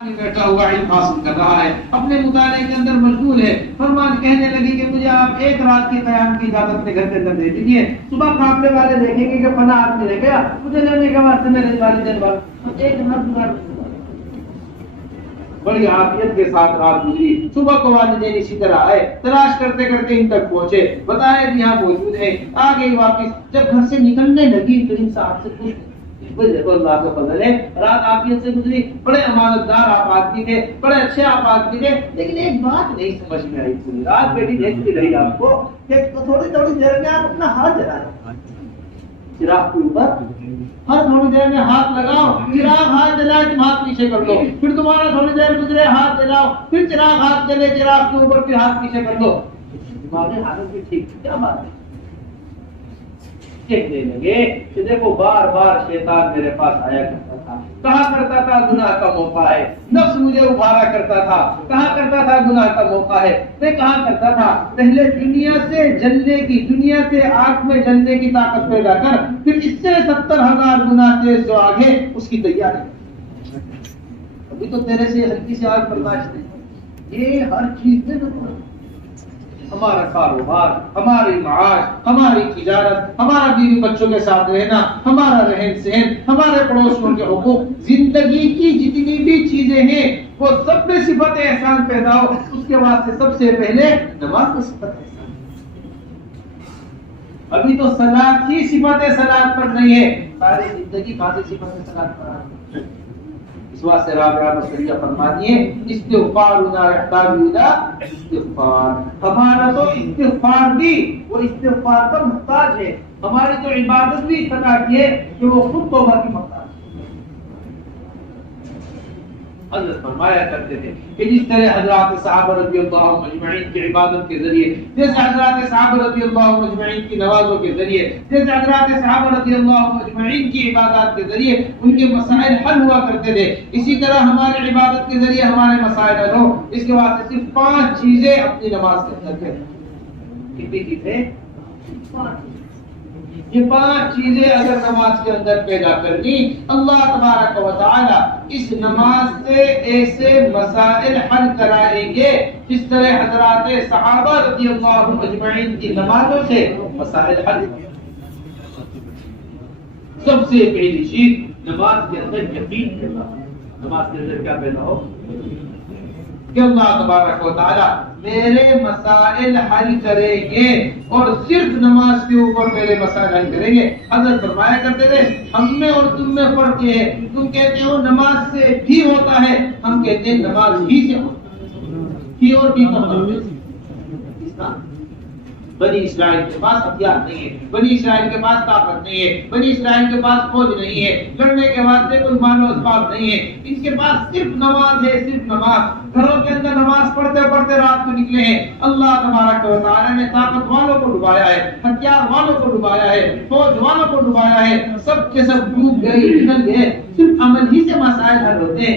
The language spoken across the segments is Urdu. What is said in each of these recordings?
بیٹھا ہوا علم حاصل کر رہا ہے، اپنے مطالعے کے اندر مشغول ہے۔ فرمان کہنے لگی کہ مجھے آپ ایک رات کی قیام کی اجازت اپنے گھر کے اندر دے دیجیے، صبح کھانے والے دیکھیں گے کہ فلاں آدمی رہ گیا، مجھے لینے کے واسطے میرے والدین ایک رات بڑی عافیت کے ساتھ رات گزری۔ صبح کو والدین اسی طرح آئے، تلاش کرتے کرتے ان تک پہنچے، بتایا کہ یہاں موجود ہے، آ گئی واپس۔ جب گھر سے نکلنے لگی تو ان صاحب سے پوچھ اللہ کا فضل ہے، رات عافیت سے گزری، بڑے امانت دار آپ آدمی تھے، بڑے اچھے آپ آدمی تھے، لیکن ایک بات نہیں سمجھ میں آئی پوری رات بیٹی دیکھتی رہی آپ کو کہ تھوڑی تھوڑی دیر میں آپ اپنا ہاتھ جلانا چراغ کے اوپر، ہر تھوڑی دیر میں ہاتھ لگاؤ، چراغ ہاتھ جلائے تم ہاتھ پیچھے کر دو، پھر دوبارہ تھوڑی دیر گزرے ہاتھ جلاؤ، پھر چراغ ہاتھ جلے چراغ کے اوپر پھر ہاتھ پیچھے کر دو۔ دماغی حالت بھی ٹھیک، کیا بات ہے؟ دیکھنے لگے کہ دیکھو بار بار شیطان میرے پاس آیا کرتا تھا، کہا کرتا تھا گناہ کا موقع ہے، نفس مجھے ابھارا کرتا تھا، کہا کرتا تھا گناہ کا موقع ہے، میں کہا کرتا تھا پہلے دنیا سے جلنے کی، دنیا سے آگ میں جلنے کی طاقت پیدا کر، پھر اس سے 70,000 گنا تیز جو آگ ہے اس کی تیاری۔ ابھی تو تیرے سے ہلکی سی آگ برداشت نہیں، یہ ہر چیز میں ہمارا کاروبار، ہماری معاش، ہماری تجارت، ہمارا بیوی بچوں کے ساتھ رہنا، ہمارا رہن سہن، ہمارے پڑوسیوں کے حقوق، زندگی کی جتنی بھی چیزیں ہیں وہ سب میں صفت احسان پیدا ہو، اس کے واسطے سب سے پہلے نماز کی صفت احسان۔ ابھی تو صلاۃ ہی صفت صلاۃ پر نہیں ہے، ساری زندگی باقی صفت صلاۃ پر ہے۔ اس واسطے رابعہ بصریہ فرماتی ہے استغفارنا یحتاج الی استغفار، ہمارا تو استغفار بھی وہ استغفار کا محتاج ہے، ہماری تو عبادت بھی اس طرح کی ہے کہ وہ خود توبہ کی محتاج ہے۔ حضرت فرمایا کرتے تھے کہ جس طرح حضرات صحابہ رضی اللہ عنہم اجمعین کی عبادت کے ذریعے، جیسے حضرات صحابہ رضی اللہ عنہم اجمعین کی نمازوں کے ذریعے، جیسے حضرات صحابہ رضی اللہ عنہم اجمعین کی عبادات کے ذریعے ان کے مسائل حل ہوا کرتے تھے، اسی طرح ہماری عبادت کے ذریعے ہمارے مسائل حل ہو۔ اس کے واسطے صرف 5 چیزیں اپنی نماز کے اندر کریں۔ کتنی چیزیں؟ 5۔ یہ 5 چیزیں اگر نماز کے اندر پیدا کرنی، اللہ تبارک و تعالی اس نماز سے ایسے مسائل حل کرائیں گے جس طرح حضرات صحابہ رضی اللہ عنہم اجمعین کی نمازوں سے مسائل حل۔ سب سے پہلی چیز نماز کے اندر یقین پیدا ہو۔ نماز کے اندر کیا پیدا ہو کہ اللہ تبارک و تعالی میرے مسائل حل کریں گے، اور صرف نماز کے اوپر میرے مسائل حل کریں گے۔ حضرت فرمایا کرتے تھے ہم میں اور تم میں فرق یہ ہے، تم کہتے ہو نماز سے بھی ہوتا ہے، ہم کہتے ہیں نماز ہی سے ہوتا ہے۔ ہی اور بھی بنی اسرائیل کے پاس ہتھیار نہیں ہے، بنی اسرائیل کے پاس طاقت نہیں ہے، بنی اسرائیل کے پاس فوج نہیں ہے، لڑنے کے واسطے کوئی مال و اسباب نہیں ہے، ان کے پاس صرف نماز ہے، صرف نماز۔ گھروں کے اندر نماز پڑھتے پڑھتے رات کو نکلے ہیں، اللہ تبارک و تعالی نے طاقت والوں کو ڈبایا ہے، ہتھیار والوں کو ڈبایا ہے، فوج والوں کو ڈبایا ہے، سب کے سب ڈوب گئے، نکل گئے، صرف عمل ہی سے مسائل حل ہوتے ہیں۔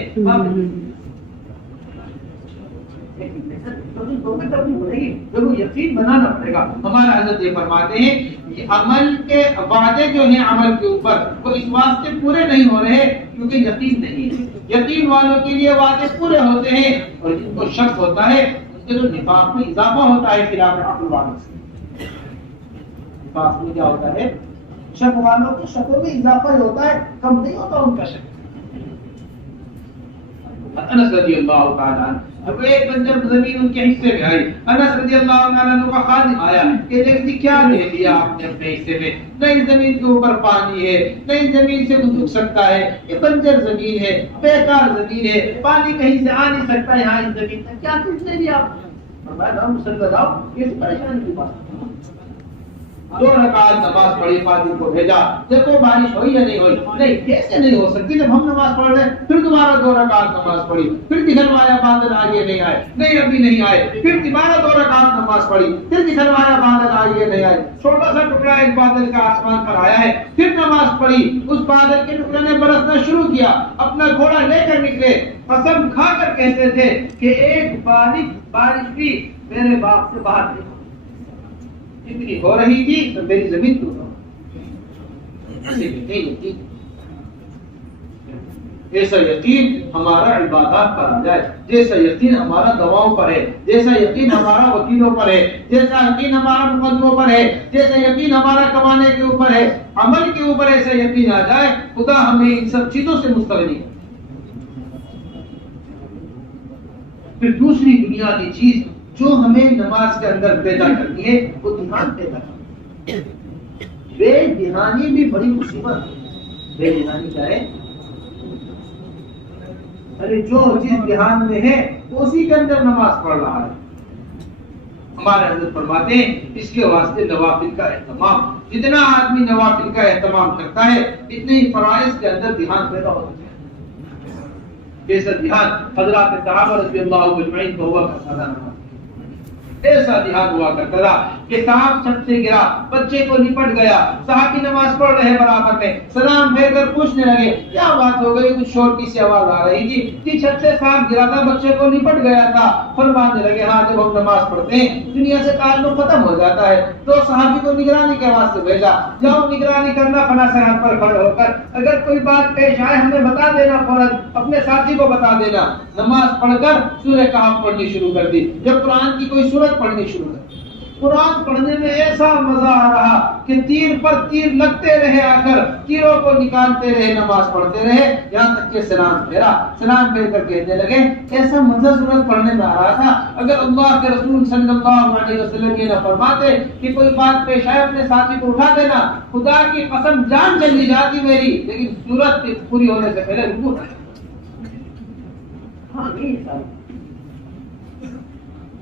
یقین بنانا پڑے گا۔ ہمارا حضرت یہ فرماتے ہیں کہ عمل کے وعدے جو ہیں عمل کے اوپر وہ اس واسطے پورے نہیں ہو رہے کیونکہ یقین نہیں ہے۔ یقین والوں کے لیے وعدے پورے ہوتے ہیں، اور جن کو شک ہوتا ہے ان کے تو نفاق میں اضافہ ہوتا ہے خلاف عقل والوں سے۔ نفاق میں کیا ہوتا ہے؟ شک والوں کے شکوں میں اضافہ ہوتا ہے، کم نہیں ہوتا ان کا شک۔ انس رضی اللہ تعالیٰ عنہ اب ایک بنجر زمین ان کے حصے میں آئی، انس رضی اللہ عنہ کا خادم آیا کہ دیکھتی کیا لے لیا آپ نے اپنے حصے میں؟ نئی زمین کے اوپر پانی ہے، نئی زمین سے کچھ اگ سکتا ہے، یہ بنجر زمین ہے، بیکار زمین ہے، پانی کہیں سے آ نہیں سکتا یہاں اس زمین میں، کیا کچھ لے لیا آپ نے؟ فرمایا مسلط آؤ، اس پریشانی کی بات 2 رکعت نماز پڑھی، خادم کو بھیجا، دیکھو بارش ہوئی یا نہیں ہوئی؟ نہیں، کیسے نہیں ہو سکتی؟ جب ہم نماز پڑھ رہے پھر دوبارہ 2 رکعت نماز پڑھی، پھر دکھلوایا بادل آئے نہیں آئے، نہیں ابھی نہیں آئے، پھر دوبارہ 2 رکعت نماز پڑھی، پھر دکھلوایا بادل آئے نہیں آئے، چھوٹا سا ٹکڑا ایک بادل کا آسمان پر آیا ہے، پھر نماز پڑھی، اس بادل کے ٹکڑے نے برسنا شروع کیا، اپنا گھوڑا لے کر نکلے، قسم کھا کر کہتے تھے کہ ایک بارش بھی میرے باغ سے باہر نہیں اتنی ہو رہی تھی تو میری زمین ٹوٹ رہی۔ ایسا یقین ہمارا عبادات پر آ جائے، جیسا یقین ہمارا دواؤں پر ہے، جیسا یقین ہمارا وکیلوں پر ہے، جیسا یقین ہمارا مقدموں پر ہے، جیسا یقین ہمارا کمانے کے اوپر ہے، عمل کے اوپر ایسا یقین آ جائے، خدا ہمیں ان سب چیزوں سے مستغنی ہے۔ پھر دوسری بنیادی چیز جو ہمیں نماز کے اندر پیدا کرتی ہے وہ دھیان پیدا کرتی ہے۔ بے دھیانی بھی بڑی مصیبت ہے۔ بے دھیانی کیا ہے؟ ارے جو چیز دھیان میں ہے اسی کے اندر نماز پڑھ رہا ہے۔ ہمارے حضرت فرماتے ہیں اس کے واسطے نوافل کا اہتمام، جتنا آدمی نوافل کا اہتمام کرتا ہے اتنے ہی فرائض کے اندر دھیان پیدا ہوتا ہے۔ جیسا دھیان حضرات صحابہ رضی اللہ اجمعین کو ہوا کرتا تھا، ایسا دھیان ہوا کرتا تھا کہ سانپ چھت سے گرا، بچے کو لپٹ گیا، صحابی نماز پڑھ رہے برابر میں، سلام پھیر کر پوچھنے لگے کیا بات ہو گئی، کچھ شور کی سی آواز آ رہی تھی کہ چھت سے سانپ گرا تھا، بچے کو لپٹ گیا تھا۔ فرمانے لگے ہاں جب ہم نماز پڑھتے ہیں دنیا سے تعلق ختم ہو جاتا ہے، تو صحابی کو نگرانی کے واسطے بھیجا، جاؤ نگرانی کرنا فلاں سرحد پر کھڑے ہو کر، اگر کوئی بات پیش آئے ہمیں بتا دینا، فوراً اپنے ساتھی کو بتا دینا۔ نماز پڑھ کر سورہ کہف پڑھنی شروع کر دی، جب قرآن کی کوئی سورت پڑھنی شروع کر دی، قرآن پڑھنے میں ایسا مزہ آ رہا کہ تیر پر تیر لگتے رہے، آ کر تیروں کو نکالتے رہے، نماز پڑھتے رہے، یہاں تک کہ سلام پھیرا، سلام پھیر کر کہنے لگے ایسا مزہ سورت پڑھنے میں آ رہا تھا، اگر اللہ کے رسول صلی اللہ علیہ وسلم یہ نہ فرماتے کہ کوئی بات پیش آئے اپنے ساتھی کو اٹھا دینا، خدا کی قسم جان چلی جاتی میری، لیکن سورت پوری ہونے سے پہلے رکوع نہ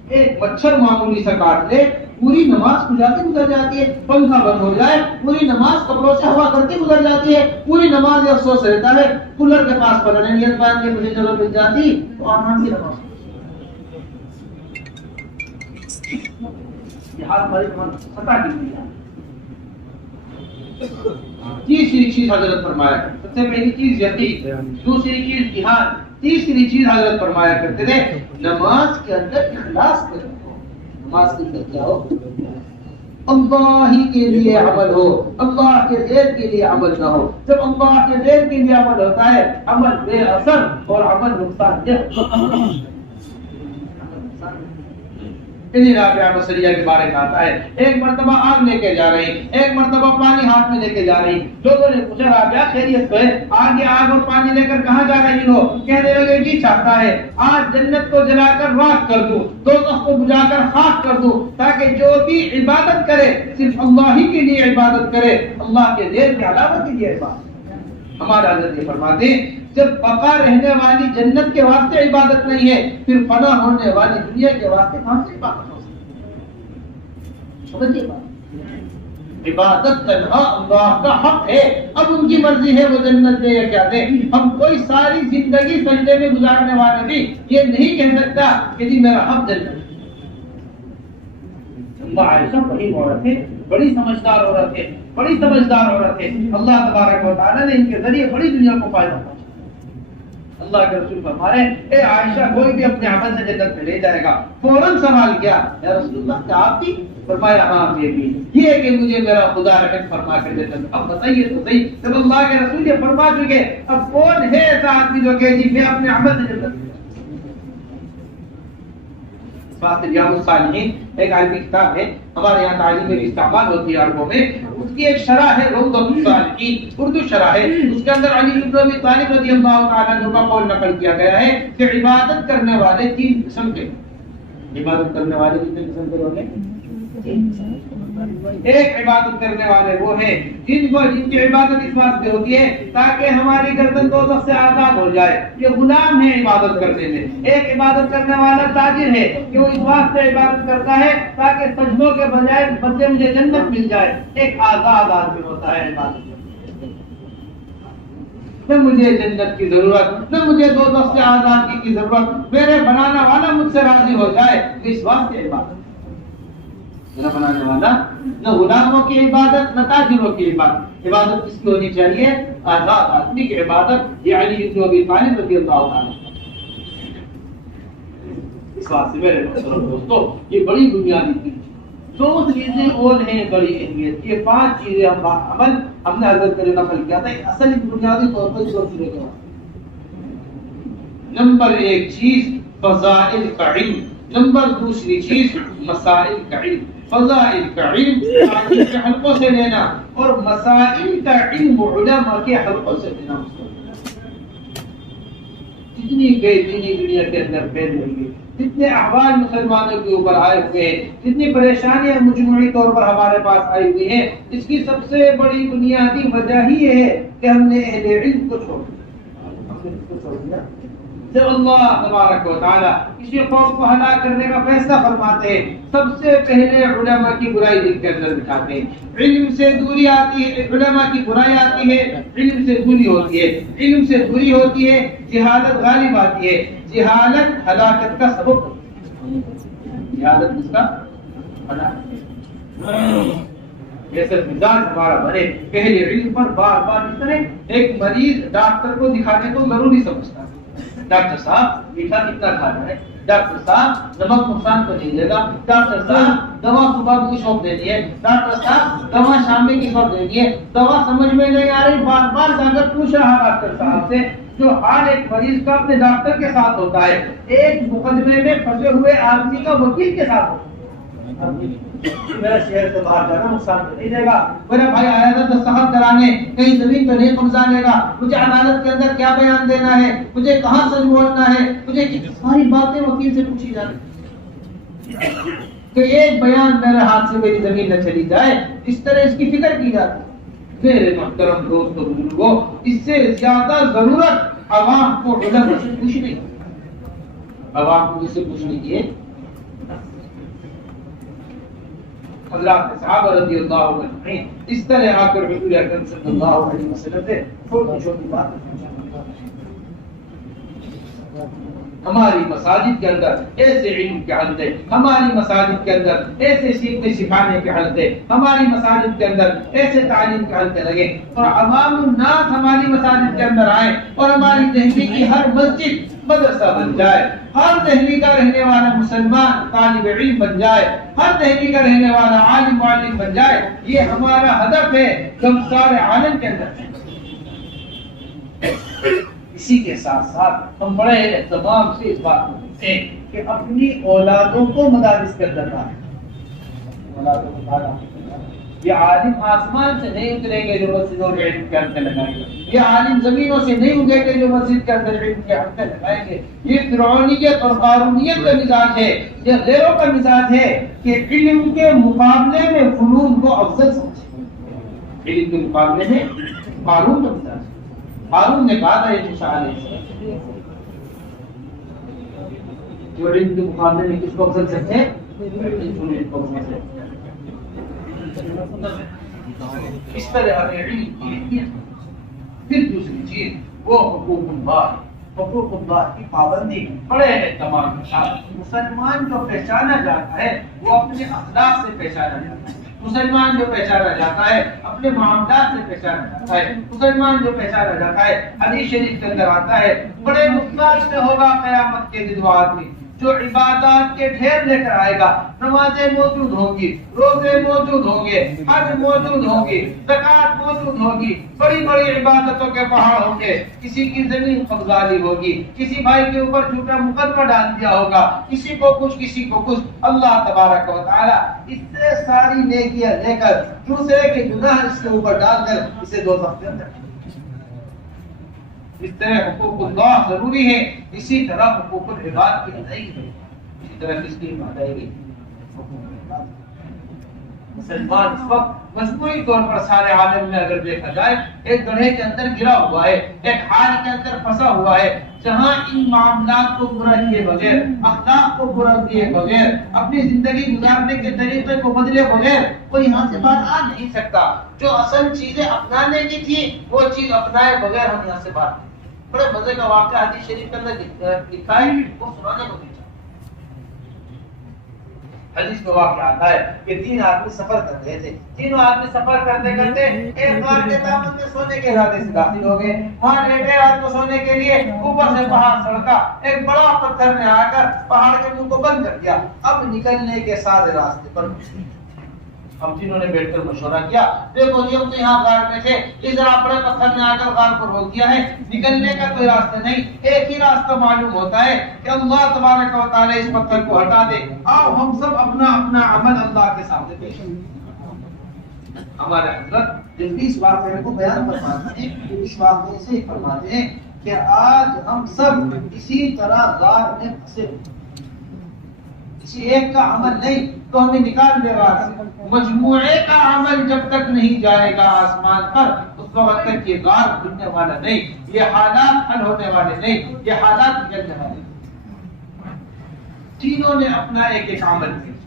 ایک مچھر معمولی سے کاٹ لے پوری نماز گزر جاتی ہے، پنکھا بند ہو جائے پوری نماز کپڑوں سے ہوا کرتی گزر جاتی ہے، پوری نماز یہ افسوس رہتا ہے کولر کے پاس پڑھنے نیت باندھ کے مجھے جگہ مل جاتی تو آرام کی نماز۔ تیسری چیز حضرت فرمایا، سب سے پہلی چیز یقین، دوسری چیز دھیان، تیسری چیز حضرت فرمایا کرتے تھے نماز کے اندر اخلاص کرو۔ نماز کے اندر کیا ہو؟ اللہ ہی کے لیے عمل ہو، اللہ کے غیر کے لیے عمل نہ ہو۔ جب اللہ کے غیر کے لیے عمل ہوتا ہے عمل بے اثر اور عمل نقصان دہ۔ انہیں رابعہ بصریہ کے بارے میں آتا ہے، ایک مرتبہ آگ لے کے جا رہی، ایک مرتبہ پانی ہاتھ میں لے کے جا رہی، لوگوں نے پوچھا رابعہ خیریت ہے؟ آگے آگ اور پانی لے کر کہاں جا رہی ہو؟ کہنے لگے جی چاہتا ہے آج جنت کو جلا کر راکھ کر دوں، دوزخ کو بجھا کر خاک کر دوں، تاکہ جو بھی عبادت کرے صرف اللہ ہی کے لیے عبادت کرے، اللہ کے غیر کے علاوہ کے لیے عبادت۔ ہمارا حضرت یہ فرماتے ہیں جب بقا رہنے والی جنت کے واسطے عبادت نہیں ہے پھر فنا ہونے والی دنیا کے واسطے کہاں سے عبادت ہو سکتی ہے؟ عبادت تنہا اللہ کا حق ہے، اب ان کی مرضی ہے وہ جنت دے یا کیا دے۔ ہم کوئی ساری زندگی سجدے میں گزارنے والے بھی یہ نہیں کہہ سکتا کہ جی میرا حق جنت۔ عائشہ بڑی عورت ہے، بڑی سمجھدار عورت ہے، بڑی سمجھدار عورت ہے، اللہ تبارک و تعالیٰ نے ان کے ذریعے بڑی دنیا کو فائدہ پہنچا۔ اللہ کے رسول فرما رہے ہیں اے عائشہ کوئی بھی اپنے عمل سے جنت میں لے جائے گا۔ فوراً سوال کیا یا رسول اللہ کیا آپ بھی؟ فرمایا ہاں یہ بھی، یہ ہے کہ مجھے میرا خدا رحمت فرما کے جنت۔ اب بتائیے تو صحیح جب اللہ کے رسول یہ فرما چکے اب کون ہے ایسا آدمی جو کہ جی میں اپنے عمل سے جنت میں۔ ریاض الصالحین ایک عالمی کتاب ہے، ہمارے یہاں تعلیم میں استعمال ہوتی ہے عربوں میں، اس کی ایک شرح ہے روضۃ الصالحین، اردو شرح ہے، اس کے اندر علی بن ابی طالب رضی اللہ تعالیٰ عنہ کا قول نقل کیا گیا ہے کہ عبادت کرنے والے تین قسم کے، عبادت کرنے والے کتنے قسم کے لوگ ہیں؟ ایک عبادت کرنے والے وہ ہیں جن کی عبادت اس واسطے ہوتی ہے تاکہ ہماری گردن دوزخ سے آزاد ہو جائے، یہ غلام ہے عبادت کرنے میں۔ ایک عبادت کرنے والا تاجر ہے کہ وہ اس واسطے عبادت کرتا ہے تاکہ سجدوں کے بجائے بدلے مجھے جنت مل جائے۔ ایک آزاد آدمی ہوتا ہے عبادت، نہ مجھے جنت کی ضرورت نہ مجھے دوزخ سے آزادی کی ضرورت، میرے بنانے والا مجھ سے راضی ہو جائے، اس واسطے عبادت نہ بنانے والا، نہ غلاموں کی عبادت نہ تاجروں کی عبادت۔ عبادت کس کی ہونی چاہیے؟ آزاد آدمی کی عبادت۔ یہ علی بن ابی طالب رضی اللہ عنہ۔ اس واسطے میرے دوستو یہ بڑی بنیادی چیز، دو چیزیں اور ہیں بڑی اہمیت، یہ پانچ چیزیں ہم نے حضرت نے نقل کیا تھا، اصل بنیادی طور پر دو چیزیں نمبر ایک چیز فضائل کا علم، نمبر دوسری چیز مسائل کا علم۔ فضائل کا علم عالم کے حلقوں سے لینا اور مسائل کا علم علماء کے حلقوں سے لینا۔ جتنی بے دینی دنیا کے اندر پھیل رہی ہے، جتنے احوال مسلمانوں کے اوپر آئے ہوئے ہیں، جتنی پریشانیاں مجموعی طور پر ہمارے پاس آئی ہوئی ہیں، اس کی سب سے بڑی بنیادی وجہ ہی یہ ہے کہ ہم نے اہل علم کو چھوڑ دیا۔ جب اللہ تبارک و تعالیٰ کسی قوم کو ہلاک کرنے کا فیصلہ فرماتے ہیں، سب سے پہلے علماء کی برائی دل کے اندر دکھاتے ہیں۔ علم سے دوری آتی ہے، علماء کی برائی آتی ہے، علم سے دوری ہوتی ہے، علم سے دوری ہوتی ہے، جہالت غالب آتی ہے، جہالت ہلاکت کا سبب، جہالت اس کا جیسے مزاج ہمارا بنے پہلے علم پر بار بار اس طرح ایک مریض ڈاکٹر کو دکھانے کو ضروری سمجھتا ہے۔ ڈاکٹر صاحب میٹھا کتنا کھانا ہے، ڈاکٹر صاحب نمک نقصان تو نہیں دے گا، ڈاکٹر صاحب دوا صبح کی شوق دینی ہے، ڈاکٹر صاحب دوا شام میں کی شوق دینی ہے، دوا سمجھ میں نہیں آ رہی، بار بار جا کر پوچھ رہا ڈاکٹر صاحب سے۔ جو حال ایک مریض کا اپنے ڈاکٹر کے ساتھ ہوتا ہے، ایک مقدمے میں پھنسے ہوئے آدمی کا وکیل کے ساتھ ہوتا ہے۔ میرا شہر سے باہر جانا نقصان تو نہیں دے گا، میرا بھائی آیا تھا دستخط کرانے، کہیں زمین تو نہیں قبضہ لے گا، مجھے عدالت کے اندر کیا بیان دینا ہے، مجھے کہاں سچ بولنا ہے، مجھے ساری باتیں وکیل سے پوچھی جاتی کہ ایک بیان میرے ہاتھ سے میری زمین نہ چلی جائے، اس طرح اس کی فکر کی جاتی۔ میرے محترم دوستو بزرگوں، اس سے زیادہ ضرورت عوام کو علم سے پوچھنے کی، عوام کو اس سے پوچھنے کی ہے۔ حضرات صحابہ رضی اللہ عنہ اس طرح آ کر رسول اکرم صلی اللہ علیہ وسلم سے چھوٹی چھوٹی باتیں ہماری مساجد کے اندر ایسے علم کے حلقے، ہماری مساجد کے اندر ایسے سیکھنے سکھانے کے حلقے، ہماری مساجد کے اندر ایسے تعلیم کے حلقے لگے اور عوام الناس ہماری مساجد کے اندر آئے اور ہماری دہلی کی ہر مسجد مدرسہ بن جائے، ہر دہلی کا رہنے والا مسلمان طالب علم بن جائے، ہر دہلی کا رہنے والا عالم معلم بن جائے، یہ ہمارا ہدف ہے گمسار عالم کے اندر۔ اسی کے ساتھ ساتھ ہم بڑے اہتمام سے اس بات کو دیکھتے ہیں کہ اپنی اولادوں کو مدارس کے اندر ڈالیں۔ اولادوں کو ڈالیں، یہ عالم آسمان سے نہیں اتریں گے جو مسجدوں میں علم کے حلقے لگائیں گے، یہ عالم زمینوں سے نہیں اگے گے جو مسجد کے اندر علم کے حلقے لگائیں گے۔ یہ فرعونیت اور قارونیت کا مزاج ہے، یہ غیروں کا مزاج ہے کہ علم کے مقابلے میں فنون کو افضل سمجھیں۔ علم کے مقابلے میں قارون کا مزاج، قارون نے کہا تھا موسیٰ علیہ السلام، جو علم کے مقابلے میں کس کو افضل سمجھے؟ فنون کو افضل سمجھے۔ اس طرح ہمیں علم کی پھر دوسری چیز وہ حقوق اللہ، حقوق اللہ کی پابندی بڑے اہتمام کے ساتھ۔ مسلمان جو پہچانا جاتا ہے وہ اپنے اخلاق سے پہچانا جاتا ہے، مسلمان جو پہچانا جاتا ہے اپنے معاملات سے پہچانا جاتا ہے، مسلمان جو پہچانا جاتا ہے حدیث شریف کے اندر آتا ہے بڑے نقصان سے ہوگا قیامت کے دن وہ آدمی جو عبادات کے ڈھیر لے کر آئے گا، نمازیں موجود ہوں گی، روزے موجود ہوں گے، حج موجود ہوں گی، زکوٰۃ موجود ہوگی، بڑی بڑی عبادتوں کے پہاڑ ہوں گے، کسی کی زمین قبضالی ہوگی، کسی بھائی کے اوپر جھوٹا مقدمہ ڈال دیا ہوگا، کسی کو کچھ کسی کو کچھ، اللہ تبارک و تعالیٰ اس سے ساری نیکیاں لے کر دوسرے کے گناہ اس کے اوپر ڈال کر اسے دوزخ کے اندر۔ اس طرح حقوق اللہ ضروری ہے، اسی طرح حقوق العباد کی ادائیگی ہے، اسی طرح کس کی ادائیگی؟ مسلمان اس وقت مجموعی طور پر سارے عالم میں اگر دیکھا جائے ایک گڑھے کے اندر گرا ہوا ہے، ایک حال کے اندر پھنسا ہوا ہے، جہاں ان معاملات کو برا کیے بغیر، اخلاق کو برا کیے بغیر، اپنی زندگی گزارنے کے طریقے کو بدلے بغیر کوئی یہاں سے باہر آ نہیں سکتا۔ جو اصل چیزیں اپنانے کی تھی وہ چیز اپنائے بغیر ہم یہاں سے باہر۔ بڑے مزے کا واقعہ حدیث شریف کے اندر لکھا ہے، وہ سنانے کو بھیجا۔ حدیث میں واقعہ آتا ہے کہ 3 آدمی سفر کر رہے تھے، تینوں آدمی سفر کرتے کرتے ایک غار کے دامن میں سونے کے ارادے سے داخل ہو گئے۔ وہاں لیٹے رات کو سونے کے لیے اوپر سے پہاڑ سڑکا، ایک بڑا پتھر نے آ کر پہاڑ کے منہ کو بند کر دیا۔ اب نکلنے کے سارے راستے پر ہم تینوں نے بیٹھ کر مشورہ کیا، دیکھو جی ہم تو یہاں غار میں تھے، اس طرح بڑے پتھر نے آ کر غار کو روک دیا ہے، نکلنے کا کوئی راستہ نہیں، ایک ہی راستہ معلوم ہوتا ہے کہ اللہ تبارک و تعالی اس پتھر کو ہٹا دے، آؤ ہم سب اپنا اپنا عمل اللہ کے سامنے پیش کریں۔ ہمارے حضرت اس واقعے کو بیان فرماتے ہیں، اس واقعے سے فرماتے ہیں کہ آج ہم سب اسی طرح غار میں پھنسے، کسی ایک کا عمل نہیں تو ہمیں نکال دے رہا ہے، مجموعے کا عمل جب تک نہیں جائے گا آسمان پر اس وقت تک یہ غار کھلنے والا نہیں، یہ حالات حل ہونے والے نہیں، یہ حالات بگڑنے والے نہیں۔ تینوں نے اپنا ایک ایک عمل کیا۔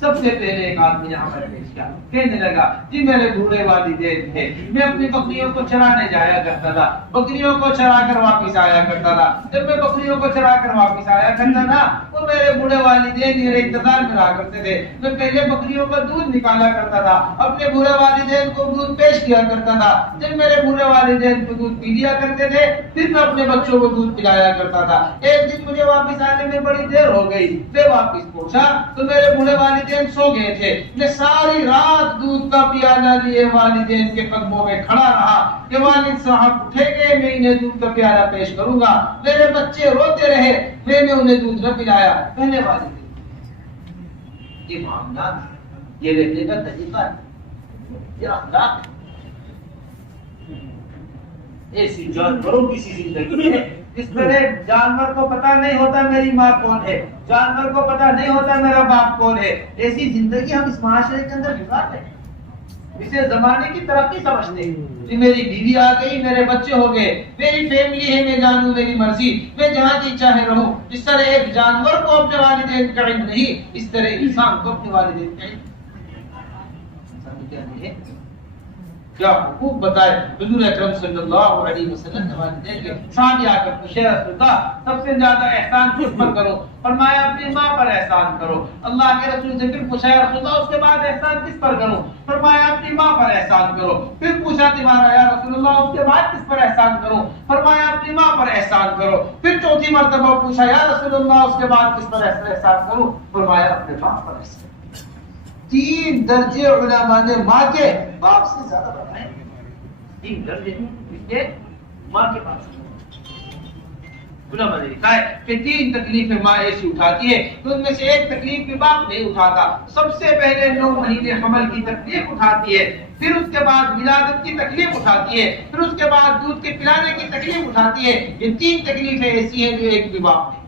سب سے پہلے ایک آدمی نے عمل پیش کیا، کہنے لگا جی میرے بوڑھے والدین تھے، میں اپنی بکریوں کو چرانے جایا کرتا تھا، بکریوں کو چرا کر واپس آیا کرتا تھا، جب میں بکریوں کو چرا کر واپس آیا کرتا تھا تو میرے بوڑھے والدین میرے انتظار میں رہا کرتے تھے، میں پہلے بکریوں کا دودھ نکالا کرتا تھا، اپنے بوڑھے والدین کو دودھ پیش کیا کرتا تھا، جب میرے بوڑھے والدین کو دودھ پی لیا کرتے تھے پھر میں اپنے بچوں کو دودھ پلایا کرتا تھا۔ ایک دن مجھے واپس آنے میں بڑی دیر ہو گئی، میں واپس پہنچا تو میرے بوڑھے والدین سو گئے تھے، میں ساری رات دودھ کا پیالہ لیے والدین کے قدموں میں کھڑا رہا کہ والد صاحب اٹھیں گے میں انہیں دودھ کا پیالہ پیش کروں گا، میرے بچے روتے رہے، میں نے انہیں دودھ نہ پلایا۔ پہلے والدین یہ معاملات، یہ رہنے کا طریقہ ہے، یہ اخلاق، ایسی جانوروں کی سی زندگی ہے۔ اس طرح جانور کو پتا نہیں ہوتا میری ماں کون ہے، جانور کو پتا نہیں ہوتا میرا باپ کون ہے، ایسی زندگی ہم اس معاشرے کے اندر گزار رہے ہیں، اسے زمانے کی ترقی سمجھتے ہیں کہ میری بیوی آ گئی، میرے بچے ہو گئے، میری فیملی ہے، میں جانوں میری مرضی، میں جہاں کی چاہے رہوں۔ جس طرح ایک جانور کو اپنے والدین کا علم نہیں، اس طرح انسان کو اپنے والدین کا علم ہے۔ کیا حقوق بتائے حضور اکرم صلی اللہ علیہ وسلم نے والدین کے صحابی آ کر پوچھے رسول اللہ سب سے زیادہ احسان کس پر کروں؟ فرمایا اپنی ماں پر احسان کرو۔ اللہ کے رسول سے پھر پوچھا یا رسول اللہ اس کے بعد احسان کس پر کروں؟ فرمایا اپنی ماں پر احسان کرو۔ پھر پوچھا تمہارا یا رسول اللہ اس کے بعد کس پر احسان کروں؟ فرمایا اپنی ماں پر احسان کرو۔ پھر چوتھی مرتبہ پوچھا یا رسول اللہ اس کے بعد کس پر احسان کروں؟ فرمایا اپنے باپ پر احسان۔ تین درجے علماء نے ماں کے باپ سے زیادہ بتائے، تین درجے اس کے ماں کے باپ سے۔ علماء نے لکھا ہے کہ تین تکلیفیں ماں ایسی اٹھاتی ہے تو ان میں سے ایک تکلیف بھی باپ نہیں اٹھاتا۔ سب سے پہلے 9 مہینے حمل کی تکلیف اٹھاتی ہے، پھر اس کے بعد ولادت کی تکلیف اٹھاتی ہے، پھر اس کے بعد دودھ کے پلانے کی تکلیف اٹھاتی ہے۔ یہ تین تکلیفیں ایسی ہیں جو ایک بھی باپ نہیں۔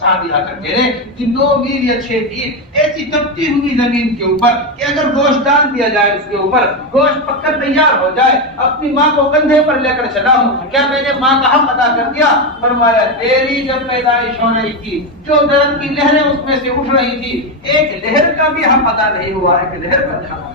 صحابی آ کر کہہ رہے کہ 9 میل یا 6 میل ایسی تپتی ہوئی زمین کے اوپر کہ اگر گوشت ڈال دیا جائے اس کے اوپر، گوشت پکا تیار ہو جائے، اپنی ماں کو کندھے پر لے کر چلا ہوں، کیا میں نے ماں کا حق ادا کر دیا؟ فرمایا تیری جب پیدائش ہو رہی تھی جو درد کی لہریں اس میں سے اٹھ رہی تھی، ایک لہر کا بھی حق ادا نہیں ہوا، ایک لہر کا حق